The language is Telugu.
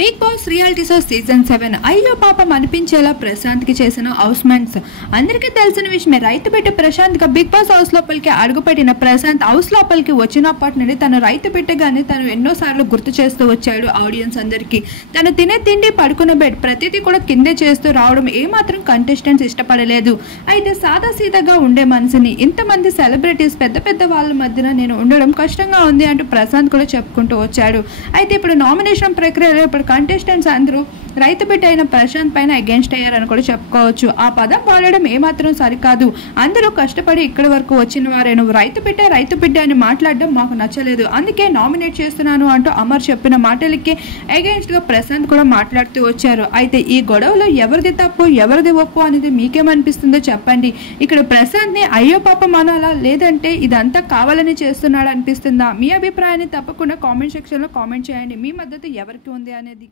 Big Boss reality show season 7 అయ్యో పాపం అనిపించేలా ప్రశాంత్ కి చేసిన హౌస్మెంట్స్ అందరికీ తెలిసిన విషయమే. రైతు బిడ్డ ప్రశాంత్ గా బిగ్ బాస్ హౌస్ లోపలికి అడుగుపెట్టిన ప్రశాంత్ హౌస్ లోపలికి వచ్చినప్పటి నుండి తను రైతు బిడ్డగానే తను ఎన్నోసార్లు గుర్తు చేస్తూ వచ్చాడు ఆడియన్స్ అందరికీ. తను తినే తిండి, పడుకున్న బెడ్ ప్రతిదీ కూడా కిందే చేస్తూ రావడం ఏమాత్రం కంటెస్టెంట్స్ ఇష్టపడలేదు. అయితే సాదా సీదాగా ఉండే మనిషిని ఇంతమంది సెలబ్రిటీస్ పెద్ద పెద్ద వాళ్ళ మధ్యన నేను ఉండడం కష్టంగా ఉంది అంటూ ప్రశాంత్ కూడా చెప్పుకుంటూ వచ్చాడు. అయితే ఇప్పుడు నామినేషన్ ప్రక్రియలో ఇప్పుడు కంటెస్టెంట్స్ అందరూ రైతు బిడ్డ అయిన ప్రశాంత్ పైన అగేన్స్ట్ అయ్యారని కూడా చెప్పుకోవచ్చు. ఆ పదం వాడడం ఏమాత్రం సరికాదు. అందరూ కష్టపడి ఇక్కడి వరకు వచ్చిన వారే, నువ్వు రైతు బిడ్డ అని మాట్లాడడం మాకు నచ్చలేదు, అందుకే నామినేట్ చేస్తున్నాను అంటూ అమర్ చెప్పిన మాటలకి అగేన్స్ట్ గా ప్రశాంత్ కూడా మాట్లాడుతూ వచ్చారు. అయితే ఈ గొడవలో ఎవరిది తప్పు ఎవరిది ఒప్పు అనేది మీకేమనిపిస్తుందో చెప్పండి. ఇక్కడ ప్రశాంత్ ని అయ్యో పాపం అనాలా, లేదంటే ఇదంతా కావాలని చేస్తున్నాడు అనిపిస్తుందా? మీ అభిప్రాయాన్ని తప్పకుండా కామెంట్ సెక్షన్ లో కామెంట్ చేయండి. మీ మద్దతు ఎవరికి ఉంది అనేది.